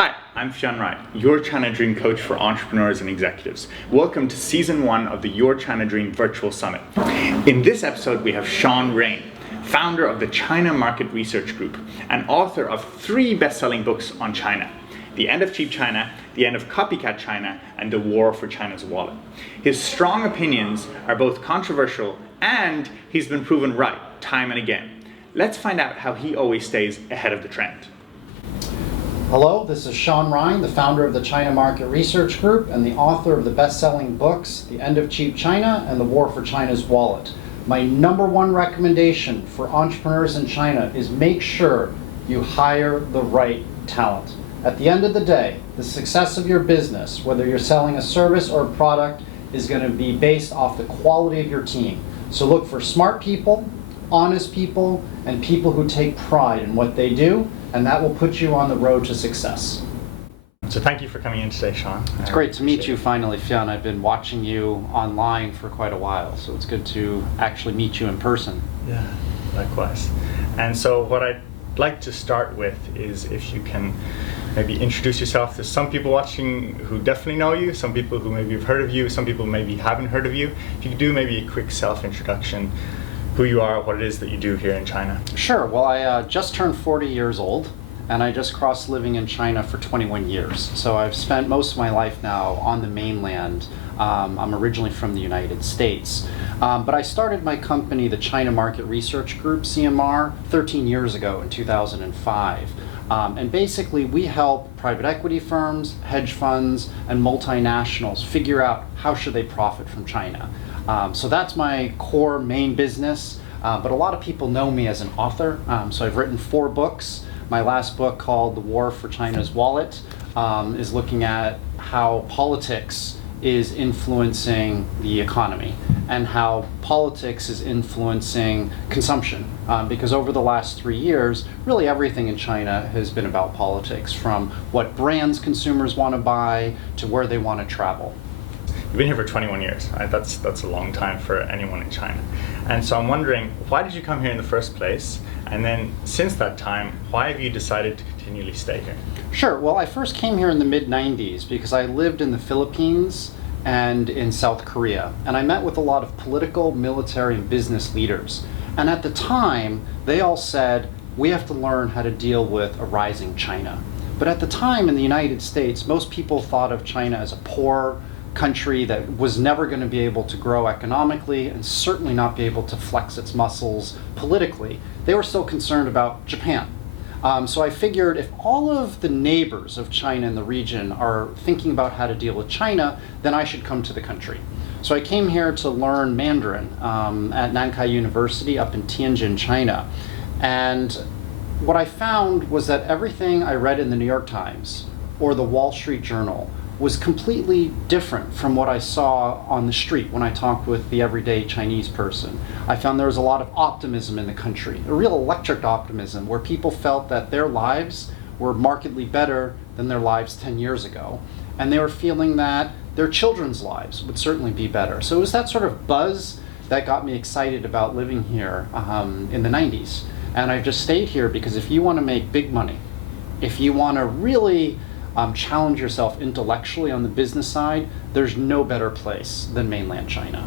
Hi, I'm Shaun Rein, your China Dream coach for entrepreneurs and executives. Welcome to Season 1 of the Your China Dream Virtual Summit. In this episode, we have Shaun Rein, founder of the China Market Research Group and author of 3 best-selling books on China: The End of Cheap China, The End of Copycat China, and The War for China's Wallet. His strong opinions are both controversial and he's been proven right time and again. Let's find out how he always stays ahead of the trend. Hello, this is Shaun Rein, the founder of the China Market Research Group and the author of the best-selling books, The End of Cheap China and The War for China's Wallet. My number one recommendation for entrepreneurs in China is make sure you hire the right talent. At the end of the day, the success of your business, whether you're selling a service or a product, is going to be based off the quality of your team. So look for smart people, honest people, and people who take pride in what they do, and that will put you on the road to success. So thank you for coming in today, Shaun. It's great to meet you finally, Fionn. I've been watching you online for quite a while, so it's good to actually meet you in person. Yeah, likewise. And so what I'd like to start with is if you can maybe introduce yourself to some people watching who definitely know you, some people who maybe have heard of you, some people maybe haven't heard of you. If you could do maybe a quick self-introduction, who you are, what it is that you do here in China. Sure. Well, I just turned 40 years old, and I just crossed living in China for 21 years. So I've spent most of my life now on the mainland. I'm originally from the United States. But I started my company, the China Market Research Group, CMR, 13 years ago in 2005. And basically we help private equity firms, hedge funds, and multinationals figure out how should they profit from China. So that's my core main business, but a lot of people know me as an author. So I've written 4 books. My last book, called The War for China's Wallet, is looking at how politics is influencing the economy and how politics is influencing consumption. Because over the last 3 years, really everything in China has been about politics, from what brands consumers want to buy to where they want to travel. You've been here for 21 years, right? That's a long time for anyone in China. And so I'm wondering, why did you come here in the first place? And then since that time, why have you decided to continually stay here? Sure. Well, I first came here in the mid-90s because I lived in the Philippines and in South Korea. And I met with a lot of political, military, and business leaders. And at the time, they all said, we have to learn how to deal with a rising China. But at the time in the United States, most people thought of China as a poor country that was never going to be able to grow economically and certainly not be able to flex its muscles politically. They were still concerned about Japan. So I figured if all of the neighbors of China in the region are thinking about how to deal with China, then I should come to the country. So I came here to learn Mandarin at Nankai University up in Tianjin, China. And what I found was that everything I read in the New York Times or the Wall Street Journal was completely different from what I saw on the street when I talked with the everyday Chinese person. I found there was a lot of optimism in the country, a real electric optimism, where people felt that their lives were markedly better than their lives 10 years ago. And they were feeling that their children's lives would certainly be better. So it was that sort of buzz that got me excited about living here in the 90s. And I've just stayed here because if you want to make big money, if you want to really challenge yourself intellectually on the business side, there's no better place than mainland China.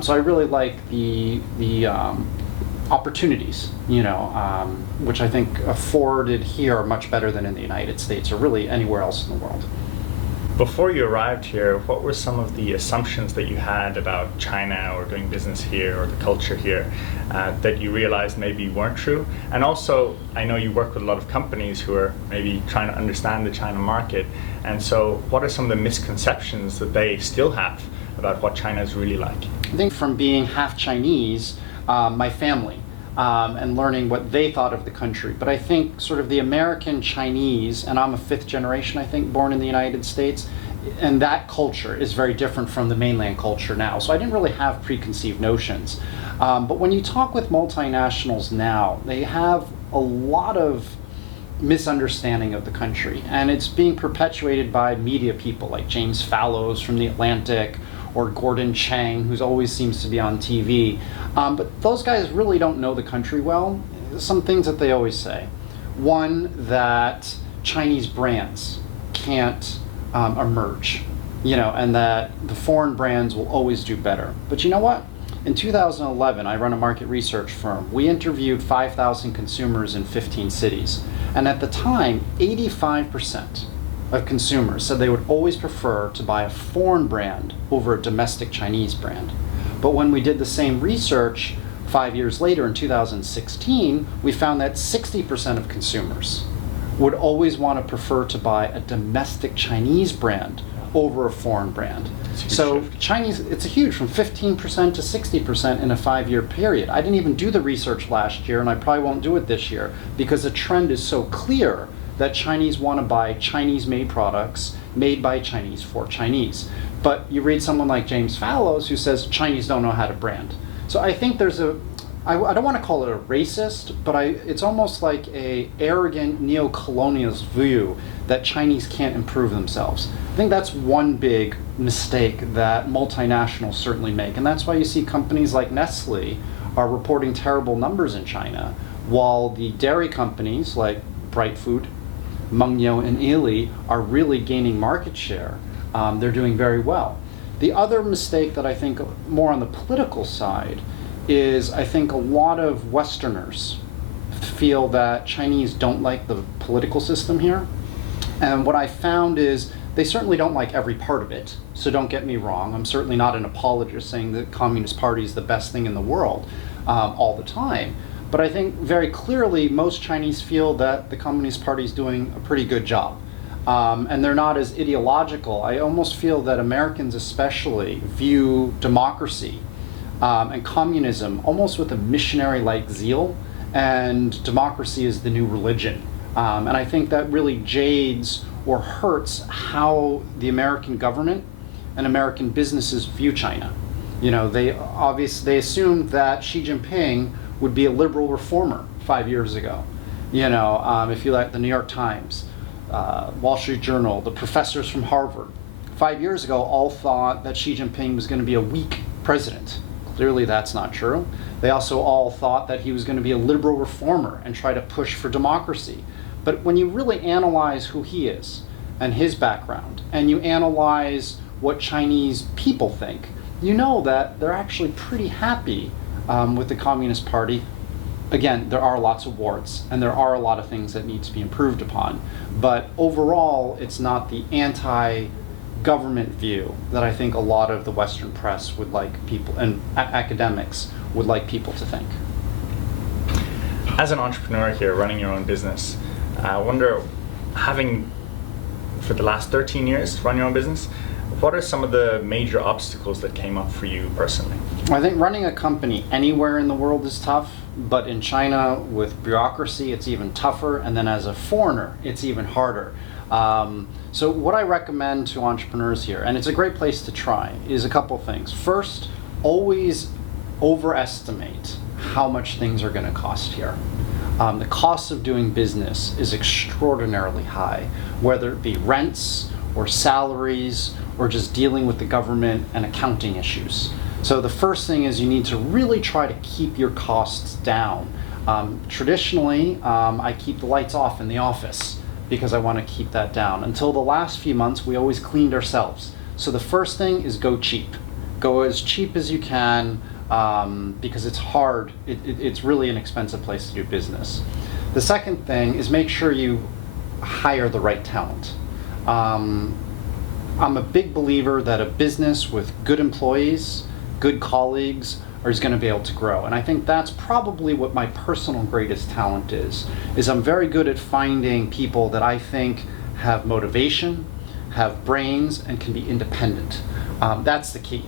So I really like the opportunities, which I think afforded here are much better than in the United States or really anywhere else in the world. Before you arrived here, what were some of the assumptions that you had about China or doing business here or the culture here that you realized maybe weren't true? And also, I know you work with a lot of companies who are maybe trying to understand the China market. And so what are some of the misconceptions that they still have about what China is really like? I think from being half Chinese, my family, and learning what they thought of the country. But I think sort of the American Chinese, and I'm a 5th generation, I think, born in the United States, and that culture is very different from the mainland culture now. So I didn't really have preconceived notions. But when you talk with multinationals now, they have a lot of misunderstanding of the country, and it's being perpetuated by media people like James Fallows from The Atlantic or Gordon Chang, who always seems to be on TV. But those guys really don't know the country well. Some things that they always say. One, that Chinese brands can't emerge, and that the foreign brands will always do better. But you know what? In 2011, I run a market research firm. We interviewed 5,000 consumers in 15 cities. And at the time, 85% of consumers said they would always prefer to buy a foreign brand over a domestic Chinese brand. But when we did the same research 5 years later in 2016, we found that 60% of consumers would always want to prefer to buy a domestic Chinese brand over a foreign brand. So Chinese, it's a huge, from 15% to 60% in a 5-year period. I didn't even do the research last year, and I probably won't do it this year, because the trend is so clear that Chinese want to buy Chinese-made products made by Chinese for Chinese. But you read someone like James Fallows who says Chinese don't know how to brand. So I think there's I don't want to call it a racist, but it's almost like a arrogant neo-colonialist view that Chinese can't improve themselves. I think that's one big mistake that multinationals certainly make, and that's why you see companies like Nestle are reporting terrible numbers in China, while the dairy companies like Bright Food, Mengniu, and Ili are really gaining market share. They're doing very well. The other mistake that I think more on the political side is I think a lot of Westerners feel that Chinese don't like the political system here. And what I found is they certainly don't like every part of it. So don't get me wrong. I'm certainly not an apologist saying the Communist Party is the best thing in the world all the time. But I think very clearly most Chinese feel that the Communist Party is doing a pretty good job. And they're not as ideological. I almost feel that Americans especially view democracy and communism almost with a missionary-like zeal, and democracy is the new religion. And I think that really jades or hurts how the American government and American businesses view China. They assumed that Xi Jinping would be a liberal reformer 5 years ago. If you like the New York Times, Wall Street Journal, the professors from Harvard, 5 years ago all thought that Xi Jinping was going to be a weak president. Clearly that's not true. They also all thought that he was going to be a liberal reformer and try to push for democracy. But when you really analyze who he is and his background, and you analyze what Chinese people think, you know that they're actually pretty happy with the Communist Party. Again, there are lots of warts, and there are a lot of things that need to be improved upon. But overall, it's not the anti-government view that I think a lot of the Western press would like people, and academics would like people to think. As an entrepreneur here, running your own business, I wonder, having for the last 13 years run your own business, what are some of the major obstacles that came up for you personally? I think running a company anywhere in the world is tough, but in China with bureaucracy it's even tougher, and then as a foreigner it's even harder. So what I recommend to entrepreneurs here, and it's a great place to try, is a couple things. First, always overestimate how much things are going to cost here. The cost of doing business is extraordinarily high, whether it be rents or salaries or just dealing with the government and accounting issues. So the first thing is you need to really try to keep your costs down. Traditionally, I keep the lights off in the office because I want to keep that down. Until the last few months, we always cleaned ourselves. So the first thing is go cheap. Go as cheap as you can, because it's hard. It's really an expensive place to do business. The second thing is make sure you hire the right talent. I'm a big believer that a business with good employees, good colleagues, is going to be able to grow. And I think that's probably what my personal greatest talent is I'm very good at finding people that I think have motivation, have brains, and can be independent. That's the key.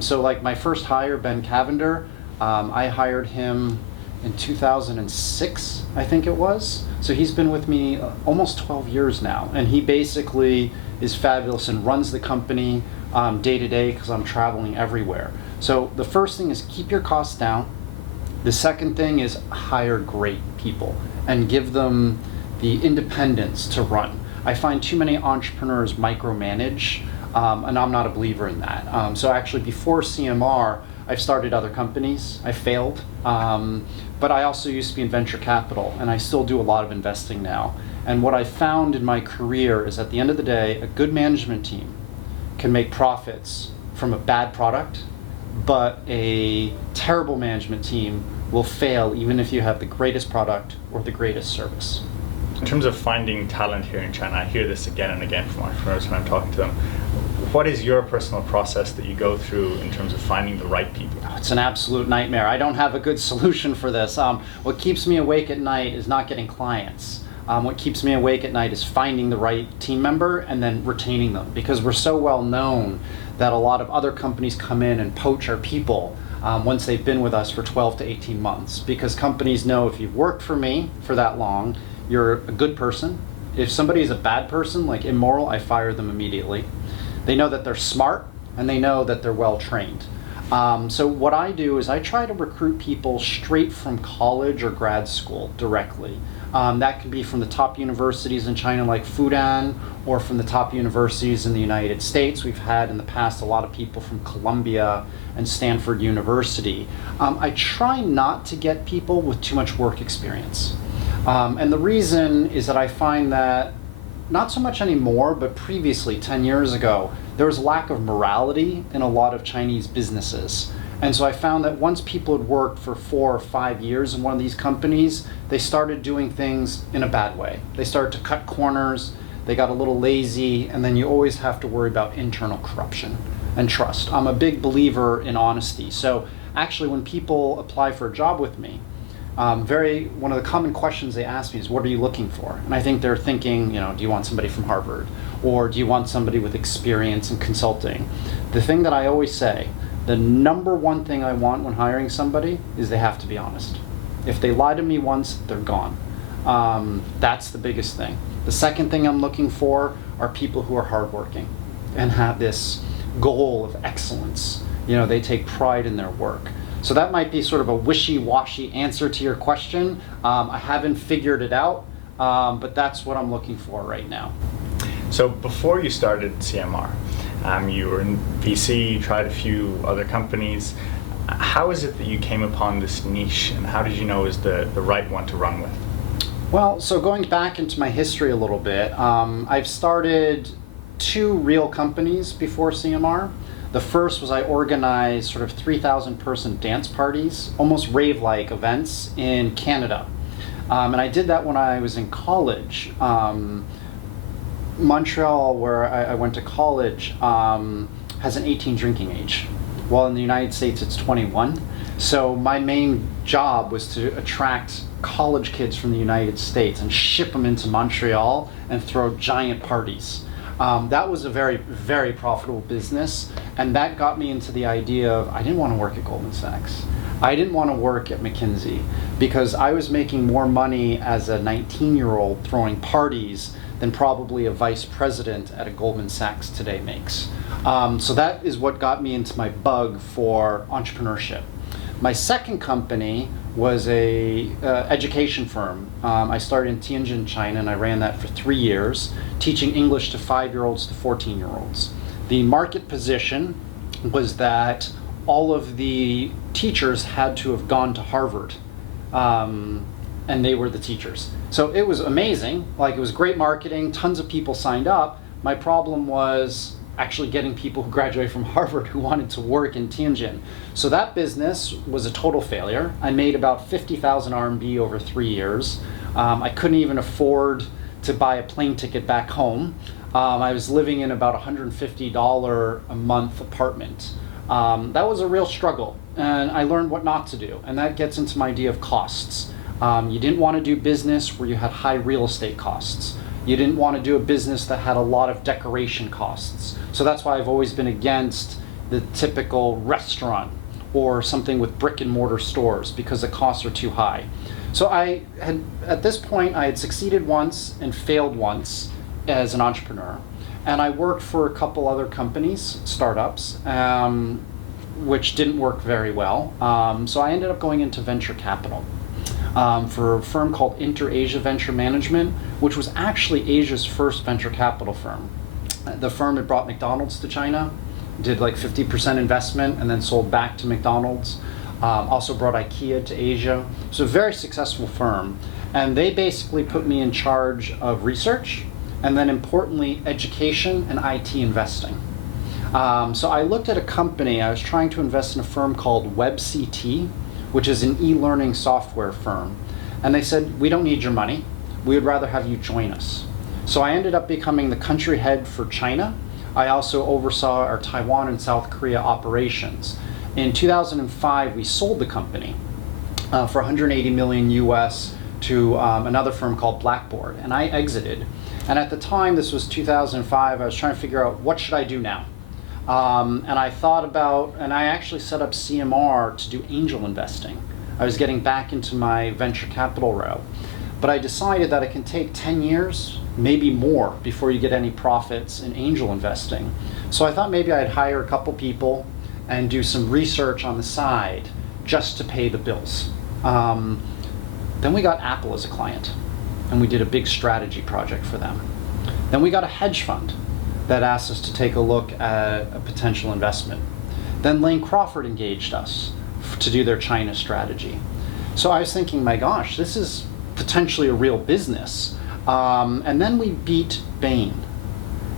So like my first hire, Ben Cavender, I hired him in 2006, I think it was. So he's been with me almost 12 years now, and he basically is fabulous and runs the company day to day because I'm traveling everywhere. So the first thing is keep your costs down. The second thing is hire great people and give them the independence to run. I find too many entrepreneurs micromanage, and I'm not a believer in that. So actually before CMR, I've started other companies. I failed, but I also used to be in venture capital, and I still do a lot of investing now. And what I found in my career is at the end of the day, a good management team can make profits from a bad product, but a terrible management team will fail even if you have the greatest product or the greatest service. In terms of finding talent here in China, I hear this again and again from entrepreneurs when I'm talking to them. What is your personal process that you go through in terms of finding the right people? It's an absolute nightmare. I don't have a good solution for this. What keeps me awake at night is not getting clients. What keeps me awake at night is finding the right team member and then retaining them, because we're so well known that a lot of other companies come in and poach our people once they've been with us for 12 to 18 months, because companies know if you've worked for me for that long, you're a good person. If somebody is a bad person, like immoral, I fire them immediately. They know that they're smart and they know that they're well trained. So what I do is I try to recruit people straight from college or grad school directly. That could be from the top universities in China like Fudan, or from the top universities in the United States. We've had in the past a lot of people from Columbia and Stanford University. I try not to get people with too much work experience. And the reason is that I find that not so much anymore, but previously, 10 years ago, there was a lack of morality in a lot of Chinese businesses. And so I found that once people had worked for 4 or 5 years in one of these companies, they started doing things in a bad way. They started to cut corners, they got a little lazy, and then you always have to worry about internal corruption and trust. I'm a big believer in honesty. So actually, when people apply for a job with me, one of the common questions they ask me is, what are you looking for? And I think they're thinking, do you want somebody from Harvard? Or do you want somebody with experience in consulting? The thing that I always say, the number one thing I want when hiring somebody is they have to be honest. If they lie to me once, they're gone. That's the biggest thing. The second thing I'm looking for are people who are hardworking and have this goal of excellence. They take pride in their work. So that might be sort of a wishy-washy answer to your question. I haven't figured it out, but that's what I'm looking for right now. So before you started CMR, you were in VC, you tried a few other companies. How is it that you came upon this niche, and how did you know it was the right one to run with? Well, so going back into my history a little bit, I've started 2 real companies before CMR. The first was I organized sort of 3,000 person dance parties, almost rave-like events in Canada. And I did that when I was in college. Montreal, where I went to college, has an 18 drinking age, while in the United States it's 21. So my main job was to attract college kids from the United States and ship them into Montreal and throw giant parties. That was a very, very profitable business, and that got me into the idea of I didn't want to work at Goldman Sachs. I didn't want to work at McKinsey, because I was making more money as a 19-year-old throwing parties than probably a vice president at a Goldman Sachs today makes. So that is what got me into my bug for entrepreneurship. My second company was a education firm. I started in Tianjin, China, and I ran that for 3 years, teaching English to 5-year-olds to 14-year-olds. The market position was that all of the teachers had to have gone to Harvard, and they were the teachers. So it was amazing, it was great marketing, tons of people signed up. My problem was actually getting people who graduated from Harvard who wanted to work in Tianjin. So that business was a total failure. I made about 50,000 RMB over 3 years. I couldn't even afford to buy a plane ticket back home. I was living in about $150 a month apartment. That was a real struggle, and I learned what not to do, and that gets into my idea of costs. You didn't want to do business where you had high real estate costs. You didn't want to do a business that had a lot of decoration costs. So that's why I've always been against the typical restaurant or something with brick and mortar stores, because the costs are too high. So at this point, I had succeeded once and failed once as an entrepreneur. And I worked for a couple other companies, startups, which didn't work very well. So I ended up going into venture capital. For a firm called Inter-Asia Venture Management, which was actually Asia's first venture capital firm. The firm had brought McDonald's to China, did 50% investment, and then sold back to McDonald's. Also brought IKEA to Asia. So a very successful firm. And they basically put me in charge of research, and then importantly, education and IT investing. So I looked at a company, I was trying to invest in a firm called WebCT, which is an e-learning software firm. And they said, we don't need your money, we would rather have you join us. So I ended up becoming the country head for China. I also oversaw our Taiwan and South Korea operations. In 2005, we sold the company for 180 million US to another firm called Blackboard, and I exited. And at the time, this was 2005, I was trying to figure out what should I do now. And I thought about, and I actually set up CMR to do angel investing. I was getting back into my venture capital route. But I decided that it can take 10 years, maybe more, before you get any profits in angel investing. So I thought maybe I'd hire a couple people and do some research on the side just to pay the bills. Then we got Apple as a client, and we did a big strategy project for them. Then we got a hedge fund that asked us to take a look at a potential investment. Then Lane Crawford engaged us to do their China strategy. So I was thinking, my gosh, this is potentially a real business. And then we beat Bain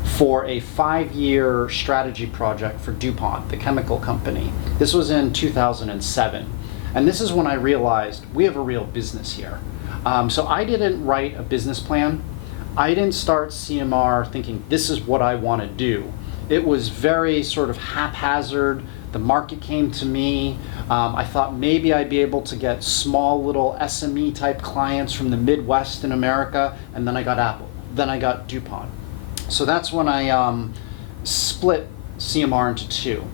for a 5-year strategy project for DuPont, the chemical company. This was in 2007. And this is when I realized we have a real business here. So I didn't write a business plan. I didn't start CMR thinking this is what I want to do. It was very sort of haphazard. The market came to me. I thought maybe I'd be able to get small little SME type clients from the Midwest in America, and then I got Apple. Then I got DuPont. So that's when I split CMR into two.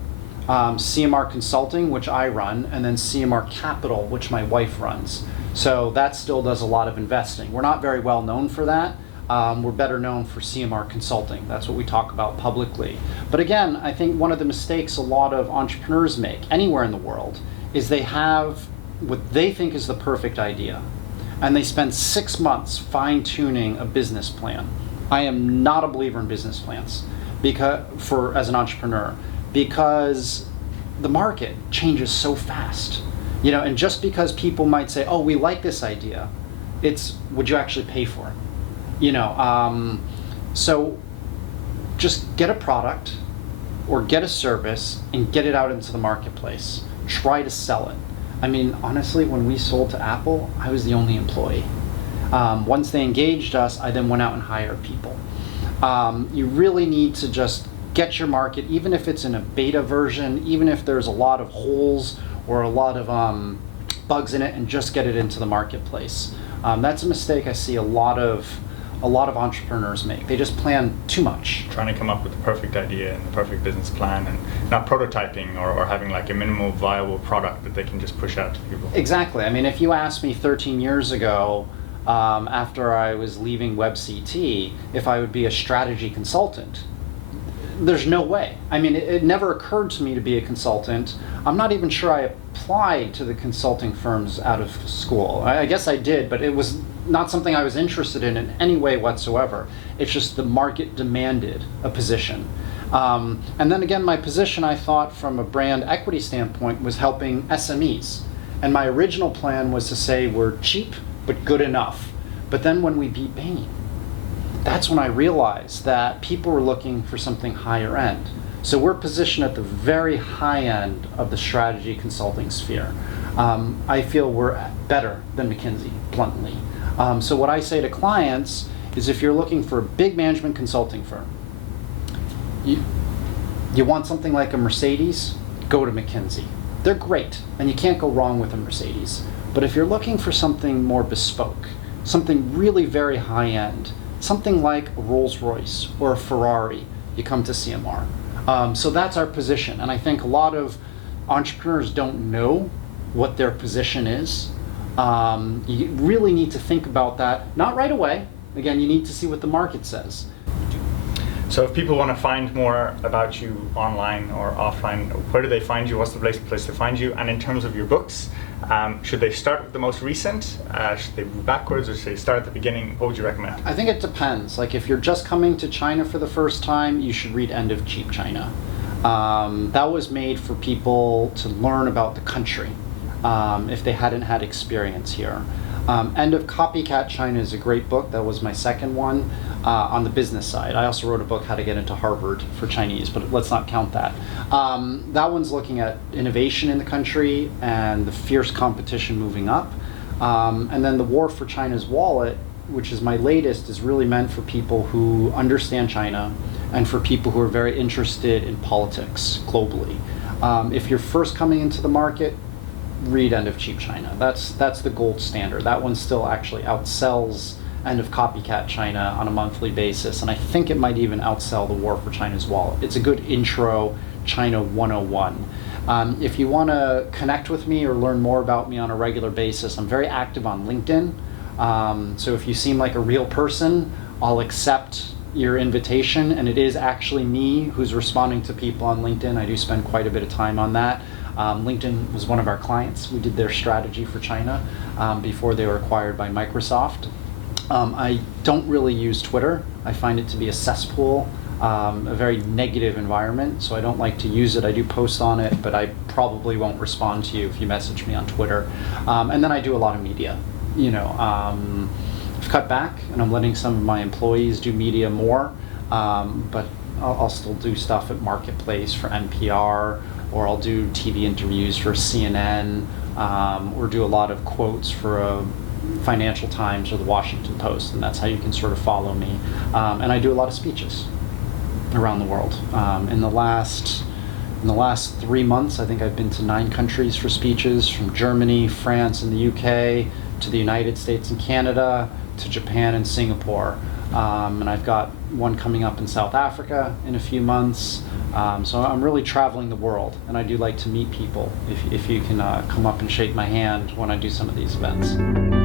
CMR Consulting, which I run, and then CMR Capital, which my wife runs. So that still does a lot of investing. We're not very well known for that. We're better known for CMR Consulting. That's what we talk about publicly. But again, I think one of the mistakes a lot of entrepreneurs make anywhere in the world is they have what they think is the perfect idea, and they spend 6 months fine-tuning a business plan. I am not a believer in business plans as an entrepreneur, because the market changes so fast. And just because people might say, oh, we like this idea, it's, would you actually pay for it? So just get a product or get a service and get it out into the marketplace. Try to sell it. I mean, honestly, when we sold to Apple, I was the only employee. Once they engaged us, I then went out and hired people. You really need to just get your market, even if it's in a beta version, even if there's a lot of holes or a lot of bugs in it, and just get it into the marketplace. That's a mistake I see a lot of entrepreneurs make. They just plan too much. Trying to come up with the perfect idea and the perfect business plan, and not prototyping or having like a minimal viable product that they can just push out to people. Exactly. I mean, if you asked me 13 years ago, after I was leaving WebCT, if I would be a strategy consultant, there's no way. I mean, it never occurred to me to be a consultant. I'm not even sure I applied to the consulting firms out of school. I guess I did, but it was not something I was interested in any way whatsoever. It's just the market demanded a position. And then again, my position, I thought from a brand equity standpoint, was helping SMEs. And my original plan was to say we're cheap but good enough. But then when we beat Bain, that's when I realized that people were looking for something higher end. So we're positioned at the very high end of the strategy consulting sphere. I feel we're better than McKinsey, bluntly. So what I say to clients is, if you're looking for a big management consulting firm, you want something like a Mercedes, go to McKinsey. They're great, and you can't go wrong with a Mercedes. But if you're looking for something more bespoke, something really very high end, something like a Rolls-Royce or a Ferrari, you come to CMR. So that's our position, and I think a lot of entrepreneurs don't know what their position is. You really need to think about that, not right away. Again, you need to see what the market says. So if people want to find more about you online or offline, where do they find you? What's the place to find you? And in terms of your books, should they start with the most recent? Should they move backwards, or should they start at the beginning? What would you recommend? I think it depends. Like, if you're just coming to China for the first time, you should read End of Copycat China. That was made for people to learn about the country if they hadn't had experience here. End of Copycat China is a great book. That was my second one on the business side. I also wrote a book, How to Get into Harvard for Chinese, but let's not count that. That one's looking at innovation in the country and the fierce competition moving up. And then The War for China's Wallet, which is my latest, is really meant for people who understand China and for people who are very interested in politics globally. If you're first coming into the market, read End of Cheap China. That's the gold standard. That one still actually outsells End of Copycat China on a monthly basis, and I think it might even outsell The War for China's Wallet. It's a good intro China 101. If you want to connect with me or learn more about me on a regular basis, I'm very active on LinkedIn. So if you seem like a real person, I'll accept your invitation, and it is actually me who's responding to people on LinkedIn. I do spend quite a bit of time on that. LinkedIn was one of our clients. We did their strategy for China before they were acquired by Microsoft. I don't really use Twitter. I find it to be a cesspool, a very negative environment, so I don't like to use it. I do post on it, but I probably won't respond to you if you message me on Twitter. And then I do a lot of media. I've cut back, and I'm letting some of my employees do media more, but I'll still do stuff at Marketplace for NPR, or I'll do TV interviews for CNN, or do a lot of quotes for Financial Times or the Washington Post, and that's how you can sort of follow me. And I do a lot of speeches around the world. In the last 3 months, I think I've been to 9 countries for speeches, from Germany, France, and the UK, to the United States and Canada, to Japan and Singapore. And I've got one coming up in South Africa in a few months. So I'm really traveling the world, and I do like to meet people if you can come up and shake my hand when I do some of these events.